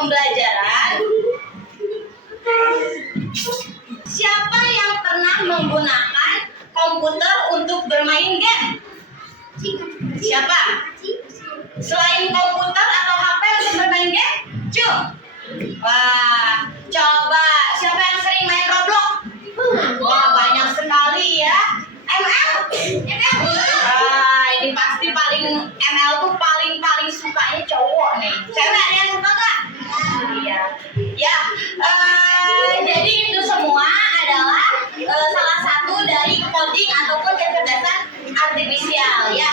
pembelajaran, siapa yang pernah menggunakan komputer untuk bermain game? Siapa? Selain komputer atau HP untuk bermain game? Wah, coba siapa yang sering main Roblox? Wah, banyak sekali ya. ML? Ini pasti ML tuh paling sukanya cowok nih. Cewek ada yang suka nggak? Iya. Ya, jadi itu semua adalah salah satu dari coding ataupun kecerdasan artifisial ya.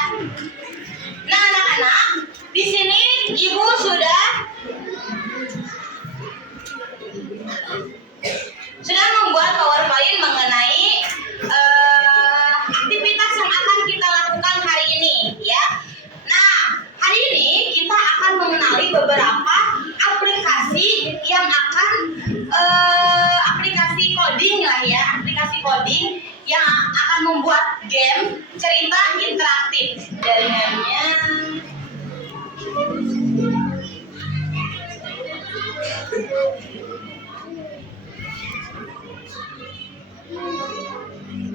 Nah, anak-anak, di sini ibu sudah membuat PowerPoint mengenai aktivitas yang akan kita lakukan hari ini ya. Nah, hari ini kita akan mengenali beberapa aplikasi yang akan aplikasi coding lah ya, aplikasi coding yang akan membuat game cerita interaktif. Jaringannya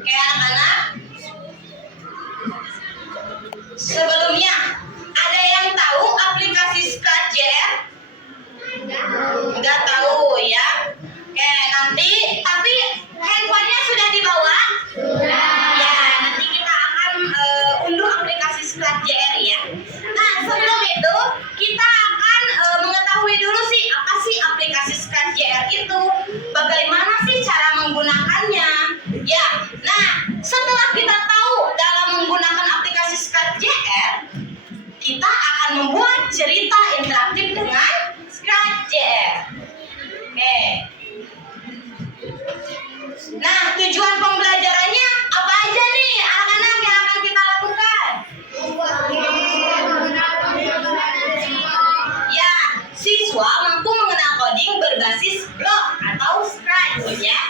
oke anak-anak, sebelumnya ada yang tahu aplikasi Scratch.jr? Enggak tahu ya. Oke, nanti tapi handphonenya sudah dibawa? Ya, nanti kita akan unduh aplikasi Scratch.jr ya. Nah, sebelum itu kita akan mengetahui dulu sih apa sih aplikasi Scratch.jr itu, bagaimana sih cara menggunakannya. Ya, nah setelah kita tahu dalam menggunakan aplikasi Scratch.jr, kita akan membuat cerita interaktif dengan Scratch.jr. Oke. Nah, tujuan pembelajarannya apa aja nih anak-anak yang akan kita lakukan? Ya, siswa mampu mengenal coding berbasis blok atau Scratch ya.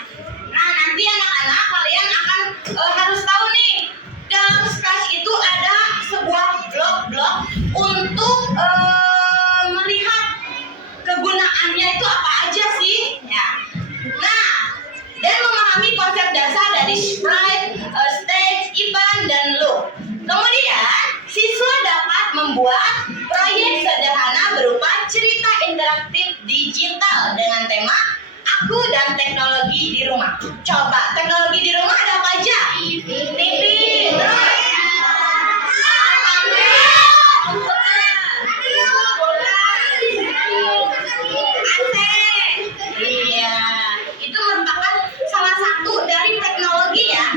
Nah, nanti anak-anak kalian akan harus tahu nih, dalam Scratch itu ada sebuah blok-blok untuk melihat kegunaannya itu apa aja sih ya. Nah, dan memahami konsep dasar dari sprite, stage, event, dan loop. Kemudian, siswa dapat membuat proyek sederhana berupa cerita interaktif digital dengan tema Aku dan Teknologi di Rumah. Coba, teknologi di rumah ada apa aja? TV, terus iya, itu merupakan salah satu dari teknologi ya,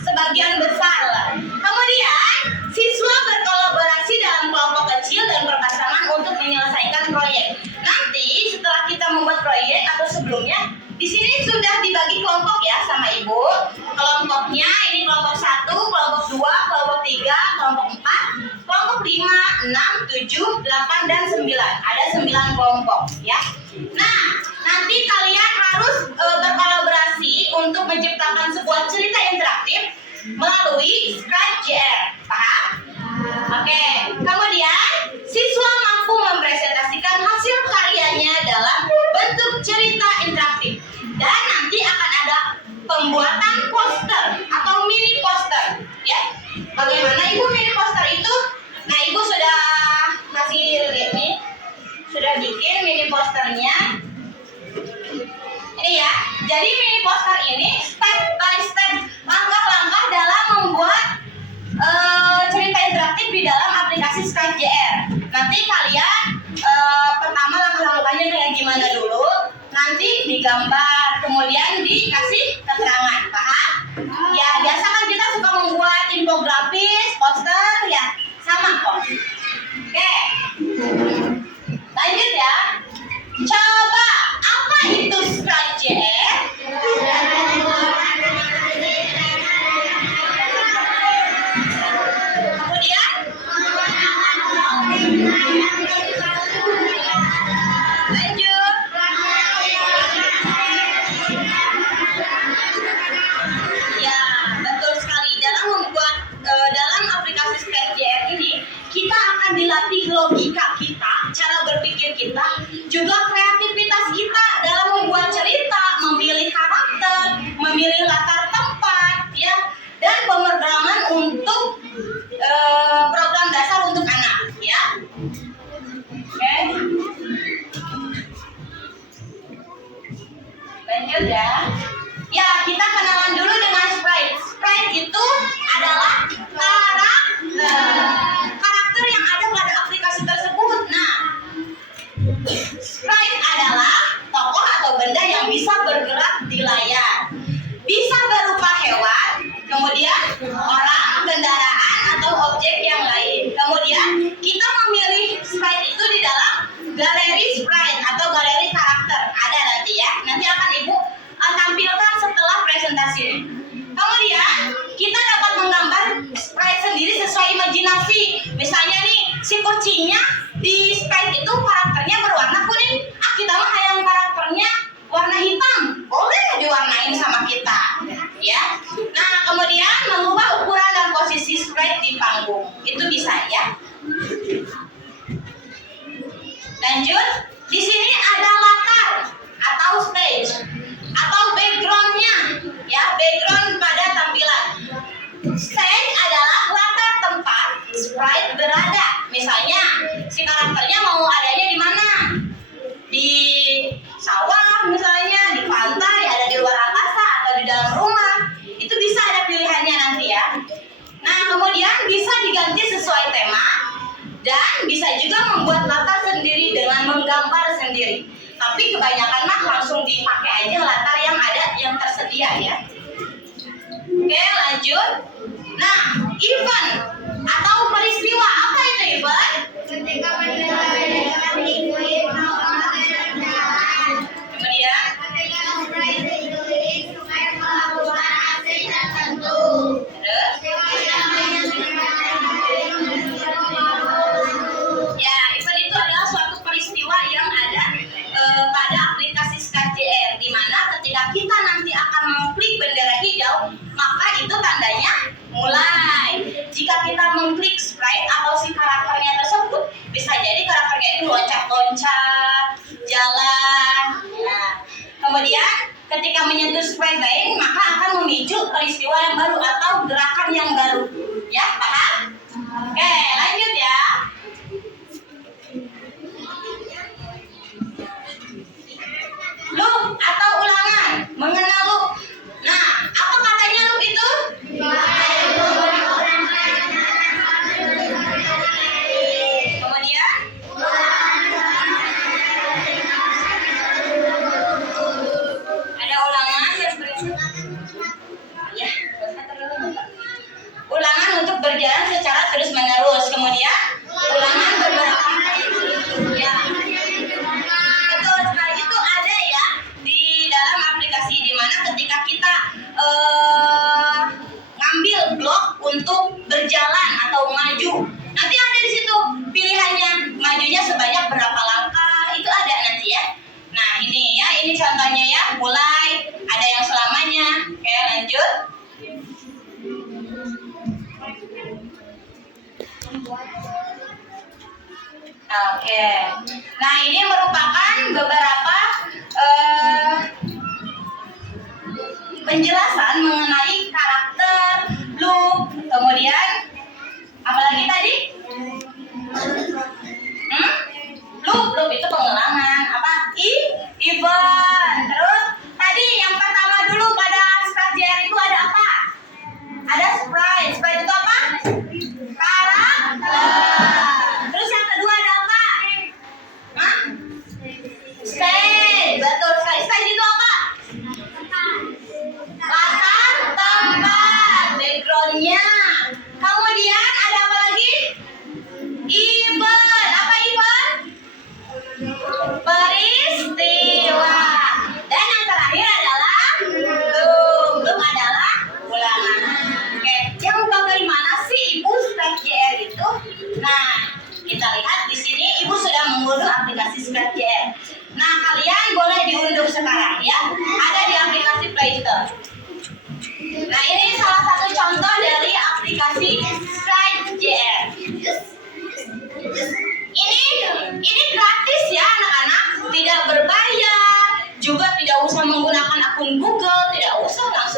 sebagian besar lah. Kemudian siswa berkolaborasi dalam kelompok kecil dan berpasangan untuk menyelesaikan proyek. Nanti setelah kita membuat proyek atau sebelumnya, di sini sudah dibagi kelompok ya sama ibu. Kelompoknya ini kelompok 1, kelompok 2, kelompok 3, kelompok 4, kelompok 5, 6, 7, 8, dan 9. Ada 9 kelompok ya. Nah, nanti kalian harus berkolaborasi untuk menciptakan sebuah cerita interaktif melalui Scratch.jr. Paham? Oke. Kemudian siswa mampu mempresentasikan hasil karyanya dalam bentuk cerita interaktif. Dan nanti akan ada pembuatan poster atau mini poster ya. Bagaimana ibu mini poster itu? Nah, ibu sudah kasih lihat nih, sudah bikin mini posternya ini ya. Jadi mini poster ini step by step, langkah-langkah dalam membuat cerita interaktif di dalam aplikasi Scratch.jr. Nanti kalian pertama langkah-langkahnya kayak gimana dulu, nanti digambar, kemudian dikasih keterangan. Paham? Ya, biasa kan kita suka membuat infografis, poster ya, sama kok. Oke, lanjut ya. Coba, apa itu Scratch.jr? Kemudian lanjut. Ya, betul sekali. Dalam aplikasi Scratch.jr ini kita akan dilatih logika kita, cara berpikir kita, juga memilih latar tempat, ya, dan pemrograman untuk program dasar untuk anak, ya. Oke. Lanjut ya. Ya, kita kenalan dulu dengan sprite. Sprite itu adalah karakter yang ada pada aplikasi tersebut. Nah, sprite adalah tokoh atau benda yang bisa bergerak di layar. Bisa berupa hewan, kemudian orang, kendaraan, atau objek yang lain. Kemudian kita memilih sprite itu di dalam galeri sprite atau galeri karakter. Ada nanti ya. Nanti akan Ibu tampilkan setelah presentasi ini. Kemudian kita dapat menggambar sprite sendiri sesuai imajinasi. Misalnya nih, si kucingnya di sprite itu karakternya berwarna kuning. Kita mah hayang karakternya warna hitam. Boleh diwarnain sama kita, ya. Nah, kemudian mengubah ukuran dan posisi sprite di panggung. Itu bisa ya. Lanjut, di sini ada latar atau stage atau backgroundnya, ya, background pada tampilan. Stage adalah latar tempat sprite berada. Misalnya, si karakternya mau adanya di mana? Di sawah misalnya, di pantai, ada di luar angkasa, atau di dalam rumah. Itu bisa ada pilihannya nanti ya. Nah, kemudian bisa diganti sesuai tema dan bisa juga membuat latar sendiri dengan menggambar sendiri. Tapi kebanyakan mah langsung dipakai aja latar yang ada, yang tersedia ya. Oke, lanjut. Nah, event atau peristiwa, apa itu event? Ketika penilaian mengikuti Kemudian ketika sprite ditulis supaya melakukan aksi tertentu. terus ya, event itu adalah suatu peristiwa yang ada pada aplikasi SkatJR, di mana ketika kita nanti akan mengklik bendera hijau, maka itu tandanya mulai. Jika kita mengklik sprite atau si karakternya tersebut, bisa jadi karakternya itu loncat-loncat, jalan. Nah, kemudian ketika menyentuh sprite lain, maka akan memicu peristiwa yang baru atau gerakan yang baru. Ya, paham? Oke, lanjut ya. Loop atau ulangan, mengenal loop. Nah, apa katanya loop itu? Kemudian ada ulangan yang ya, ulangan untuk berjalan secara terus menerus. Kemudian ulangan beberapa ya. Betul sekali, itu ada ya di dalam aplikasi, di mana ketika kita ngambil blok untuk berjalan atau maju, nanti ada di situ pilihannya, majunya sebanyak berapa langkah, itu ada nanti ya. Nah, ini ya, ini contohnya ya, mulai, ada yang selamanya. Oke, lanjut. Oke, nah ini merupakan beberapa penjelasan mengenai karakter, loop, kemudian apalagi tadi? Loop itu pengulangan, apa? Event. Terus tadi yang pertama dulu pada SkatJR itu ada apa? Ada sprite. Sprite itu apa? Karakter. Terus yang kedua ada apa? Hah? Stage. Betul sekali. Stage itu apa? Latar tempat, backgroundnya. Kemudian ada apa lagi? Event. Apa event? Peristiwa. Dan yang terakhir adalah loop. Loop adalah ulangan. Oke, yang bagaimana sih Ibu SkatJR itu? Nah, kita lihat di sini Ibu sudah mengunduh aplikasi SkatJR. Nah, kalian boleh diunduh sekarang ya. Ada di aplikasi Play Store. Nah, ini salah satu contoh dari aplikasi SkatJR. Ini gratis ya anak-anak, tidak berbayar, juga tidak usah menggunakan akun Google, tidak usah, langsung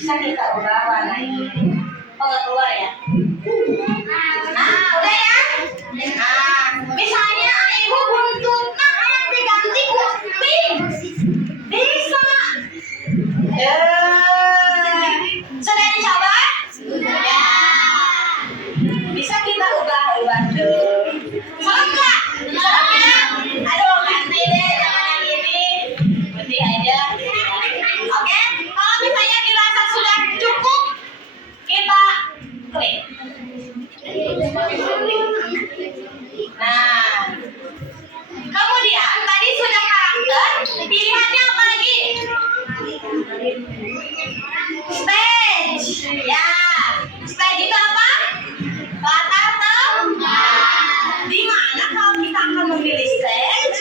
Bisa kita ubah warna ini. Oh, nggak keluar ya? Nah, udah ya? Nah, misalnya ibu buntutnya diganti pink. Bisa. Sudah dicoba? Sudah. Bisa kita ubah-ubah tuh. Serem nggak? Serem ya? Aduh, ganti deh, jangan yang ini. Putih aja. Oke? Kalau misalnya dirasa sudah cukup, kita klik. Nah, kemudian tadi sudah karakter, pilihannya apa lagi? Stage. Ya, stage itu apa? Latar tempat. Di mana kalau kita akan memilih stage?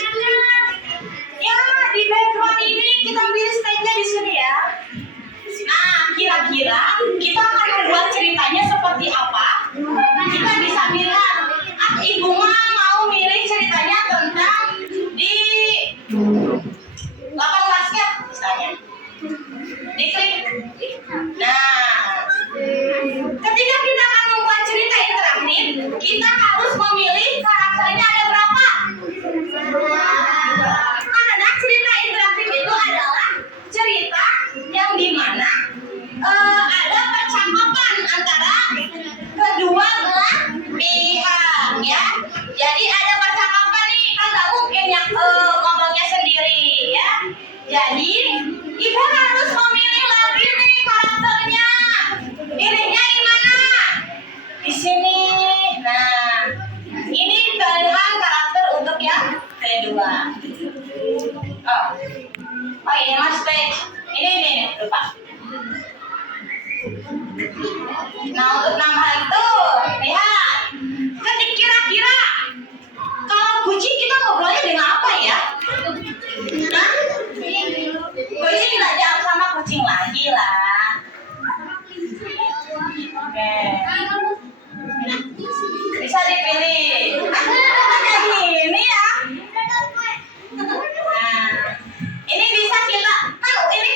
Ya, di background ini kita pilih stage-nya di sini ya. Nah, kira-kira kita akan membuat ceritanya seperti apa? Kita bisa bilang, ibu mah mau milih ceritanya tentang di lapang basket misalnya. Diklik. Nah, ketika kita akan membuat cerita interaktif, kita harus memilih karakternya ada berapa? Karena cerita interaktif itu adalah cerita yang dimana ada percakapan antara kedua belah pihak ya. Jadi ada percakapan nih, kan nggak mungkin yang ngomongnya sendiri ya. Jadi ibu harus memilih lagi nih karakternya. Pilihnya di mana? Di sini. Nah, ini pilihan karakter untuk yang kedua. Oh ini mas stage. Ini lupa. Nah untuk nambah itu, lihat. Kira-kira kalau kucing kita ngobrolnya dengan apa ya? Hah? Kucing nggak jauh sama kucing lagi lah. Oke. Bisa dipilih. Kayak gini ya. Nah, ini bisa kita kan ini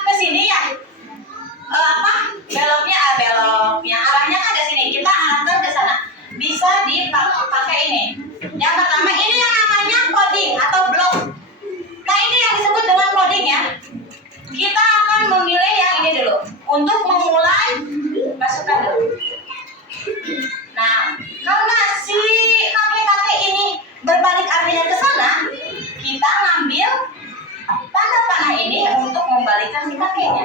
ke sini ya. Beloknya arahnya kan ke sini. Kita arahkan ke sana. Bisa dipakai ini. Yang pertama ini yang namanya coding atau blok. Nah ini yang disebut dengan coding ya. Kita akan memilih yang ini dulu untuk memulai masukkan dulu. Nah karena si kakek-kakek ini berbalik arahnya ke sana, kita ngambil tanda panah ini untuk membalikkan si kakeknya.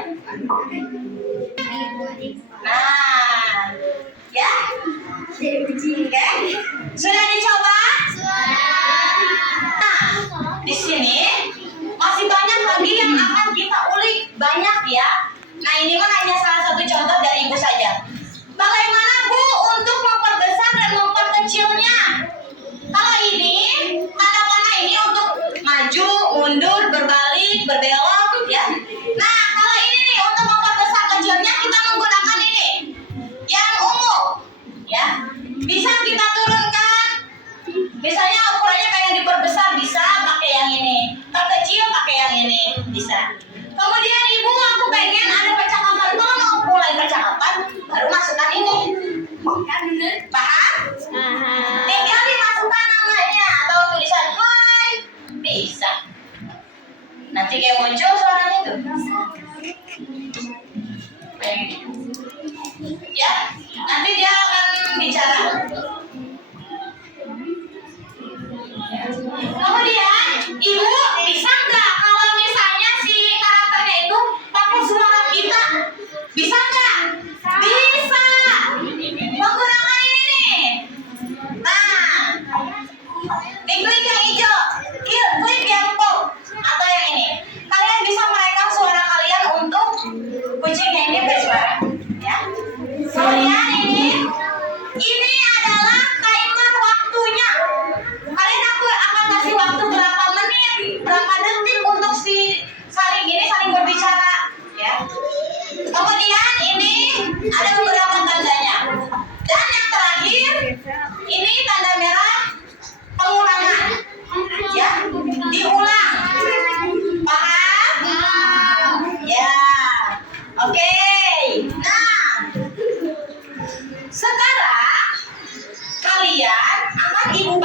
Nah, ya, oke, sudah dicoba? Nah, di sini masih banyak lagi yang akan kita ulik, banyak ya. Nah, ini mah hanya salah satu contoh dari ibu saja. Bagaimana bu untuk memperbesar dan memperkecilnya? Kalau ini tanda panah ini untuk maju, mundur, berbalik, berbelok, ya. Nah, kalau ini nih untuk memperbesar kecilnya kita menggunakan ini yang ungu, ya. Bisa kita turunkan. Misalnya ukurannya pengen diperbesar bisa pakai yang ini, terkecil pakai yang ini bisa. Kemudian ibu aku pengen ada percakapan, kalau mau mulai percakapan baru masukkan ini. Paham? Tinggal dimasukkan namanya atau tulisan hai bisa. Nanti kayak muncul suaranya tuh. Ya, nanti dia akan bicara. Kemudian ibu bisa nggak kalau misalnya si karakternya itu pakai suara kita? Bisa nggak? Bisa.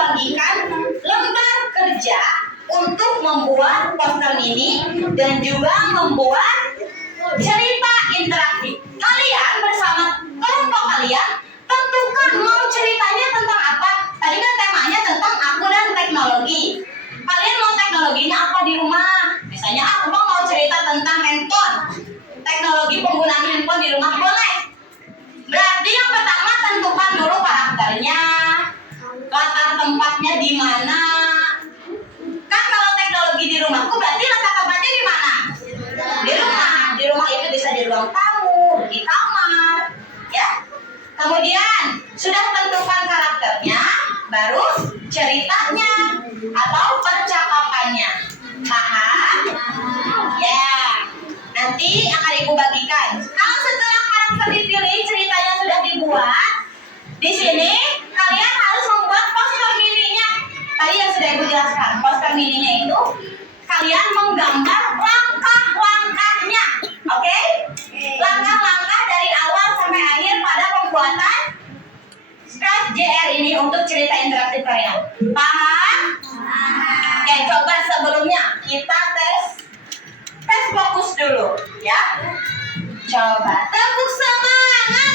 bagikan lembar kerja untuk membuat poster mini dan juga membuat cerita interaktif. Kalian bersama kelompok kalian tentukan mau ceritanya tentang apa. Tadi kan temanya tentang aku dan teknologi. Kalian mau teknologinya apa di rumah? Misalnya aku mau cerita tentang handphone. Teknologi penggunaan handphone di rumah boleh. Berarti yang pertama tentukan dulu karakternya, latar tempatnya di mana. Kan kalau teknologi di rumahku berarti latar tempatnya di mana? Di rumah. Di rumah itu bisa di ruang tamu, di kamar, ya. Kemudian sudah tentukan karakternya, baru ceritanya atau percakapannya. Paham? Ya. Nanti akan ibu bagikan. Kalau setelah karakter dipilih, ceritanya sudah dibuat, di sini kalian harus membuat poster mininya. Tadi yang sudah ibu jelaskan, poster mininya itu kalian menggambar langkah-langkahnya, oke? Langkah-langkah dari awal sampai akhir pada pembuatan Scratch JR ini untuk cerita interaktif kalian. Paham? Oke, coba sebelumnya kita tes fokus dulu, ya. Coba tepuk semangat.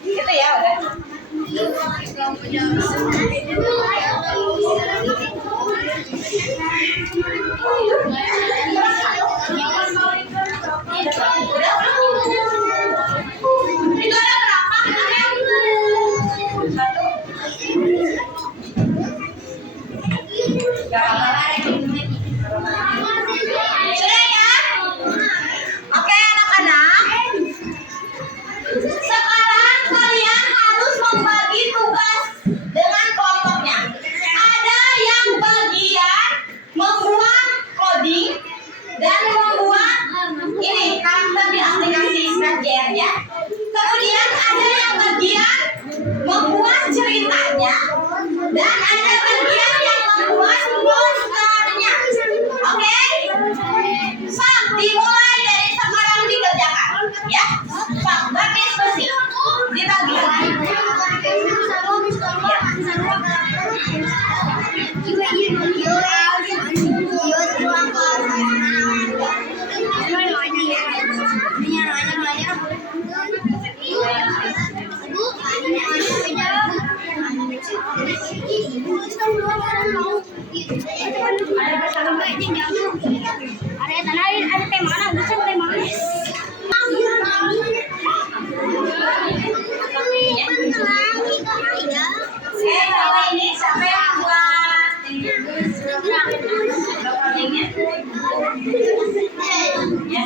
Gitu ya udah. Itu ada berapa? Satu. Sudah ya? Oke anak-anak. Sekarang kalian harus membagi tugas dengan kelompoknya. Ada yang bagian membuat coding dan membuat ini karakter di aplikasi Scratch JR ya. Kemudian ada yang bagian membuat ceritanya dan ada bagian yang membuat posternya. Oke? Dimulai dari sekarang dikerjakan ya. Berdiskusi dibagi. Ada tema mana? Bisa tema mana? Kalau ini siapa yang buat drawingnya? Ya.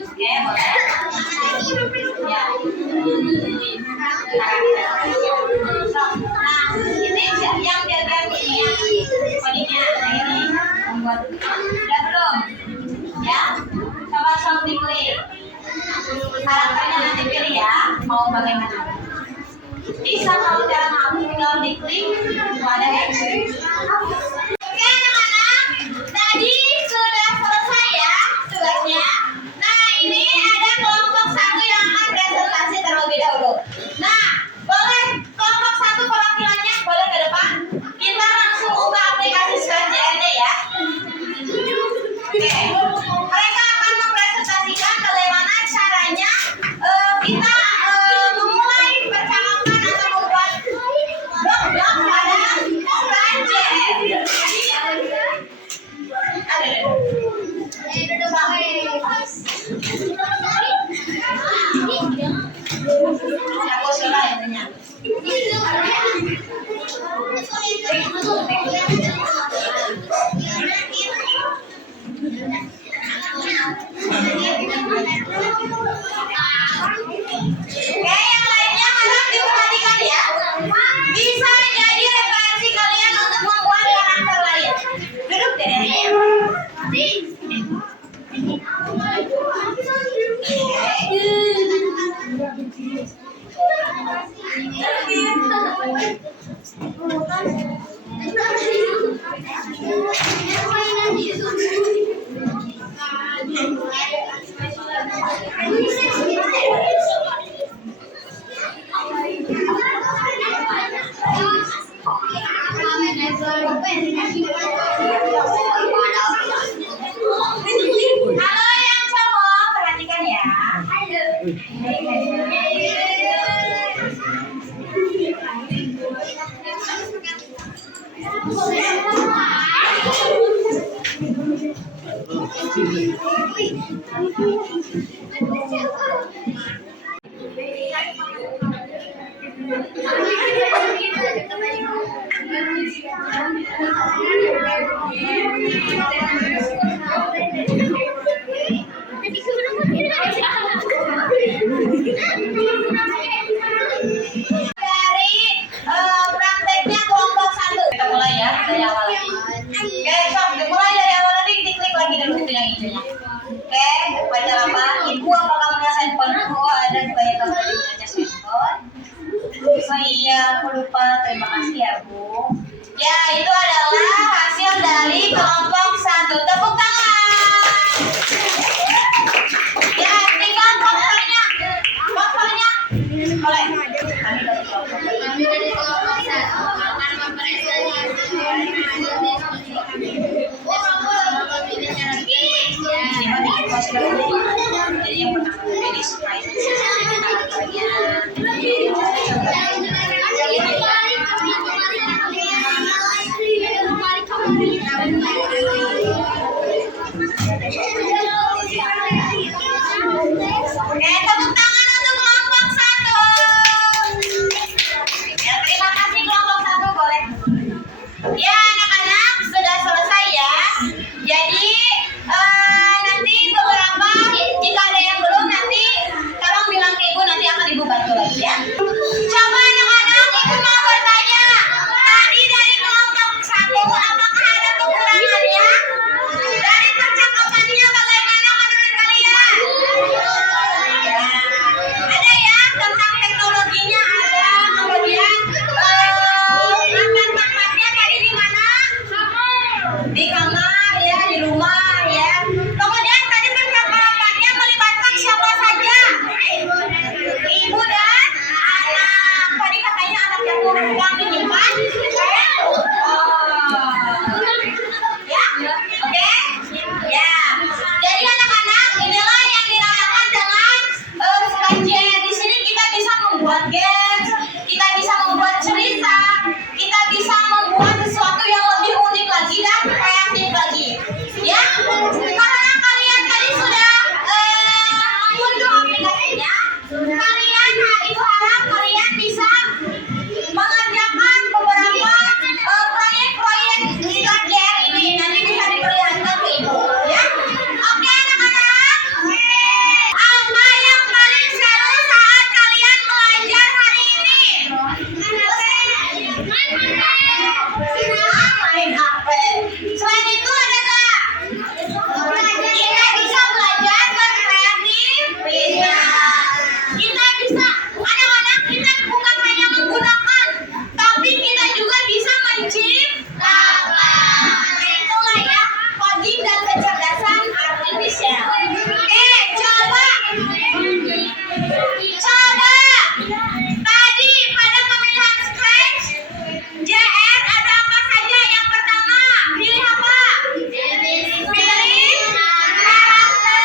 Oke, boleh. Ya. Nah, ini yang diagram ini ya. Codingnya ini membuat. Udah belum? Ya. Coba sok dipilih. Karakternya nanti pilih ya. Mau bagaimana? Bisa kalau cara kamu tinggal diklik pada Oke anak-anak, tadi sudah selesai ya tugasnya. Nah ini ada kelompok satu yang akan presentasi terlebih dahulu. Nah boleh kelompok satu perwakilannya boleh ke depan. Kita langsung buka aplikasi Scratch JR ya. Oke. Halo yang cowok, perhatikan ya. Dari prakteknya kelompok 1. Kita mulai ya, dari awal lagi. Oke, sok dimulai dari awal lagi, kita klik lagi dulu itu yang hijaunya. Oke, baca apa? Ibu apakah melihat handphoneku? Ada banyak kamu tadi baca handphone. Oh iya, aku lupa. Terima kasih ya, Bu. Ya, itu adalah hasil dari kelompok 1. Tepuk tangan. Ya, tinggal fotonya. Fotonya. Boleh. Kami dari kelompok. Jadi yang pertama pilih supaya Oke, tepuk tangan untuk kelompok 1. Ya, terima kasih kelompok 1, boleh. Ya, anak-anak sudah selesai ya. Jadi nanti beberapa, jika ada yang belum nanti tolong bilang ke ibu, nanti akan ibu bantu lagi ya. Coba anak-anak, ibu mau bertanya. Tadi dari kelompok 1, apakah ada kekurangannya? Dari percakapannya bagaimana menurut kalian? Ya, ada ya, tentang teknologinya ada. Kemudian tempatnya tadi di mana? Di kamar ya, di rumah ya. Kemudian tadi percakapannya melibatkan siapa saja? Ibu dan anak. Tadi katanya anak yang kurang menyimpan. Ya, oke. Ya. Jadi anak-anak, inilah yang dinamakan dengan kajian. Di sini kita bisa membuat games, kita bisa membuat cerita, kita bisa membuat sesuatu yang lebih unik lagi dan kreatif lagi. Ya, karena kalian tadi sudah mengunduh aplikasinya, kalian ibu harap kalian bisa mengerjakan beberapa proyek-proyek di kajian ini. Nanti bisa diperlihatkan ke ibu. Ya, oke anak-anak. Apa yang paling seru saat kalian belajar hari ini? Main HP. Selain itu ada nggak? Kita bisa belajar berkreativitas. Kita bisa, anak-anak, kita bukan hanya menggunakan, tapi kita juga bisa menciptakan. Itulah ya, coding dan kecerdasan artifisial. Oke, coba. Tadi pada pemilihan Scratch, JR ada apa saja? Yang pertama, pilih apa? Pilih karakter.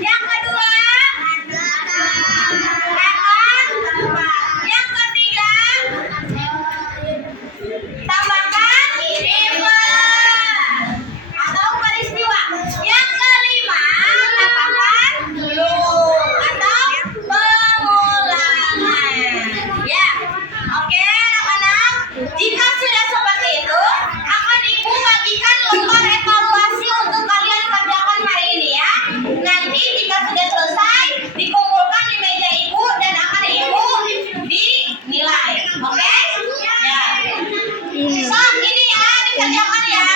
Yang kedua, yang ketiga, tambahkan event atau peristiwa. Yang kelima, tambahkan loop atau pemulangan. Ya, oke anak-anak. Jika sudah seperti itu, akan ibu bagikan lembar evaluasi untuk kalian kerjakan hari ini ya. Nanti jika sudah selesai, dikumpulkan di meja ibu dan akan ibu dinilai. Oke? Ya. So, ini ya dikerjakan ya.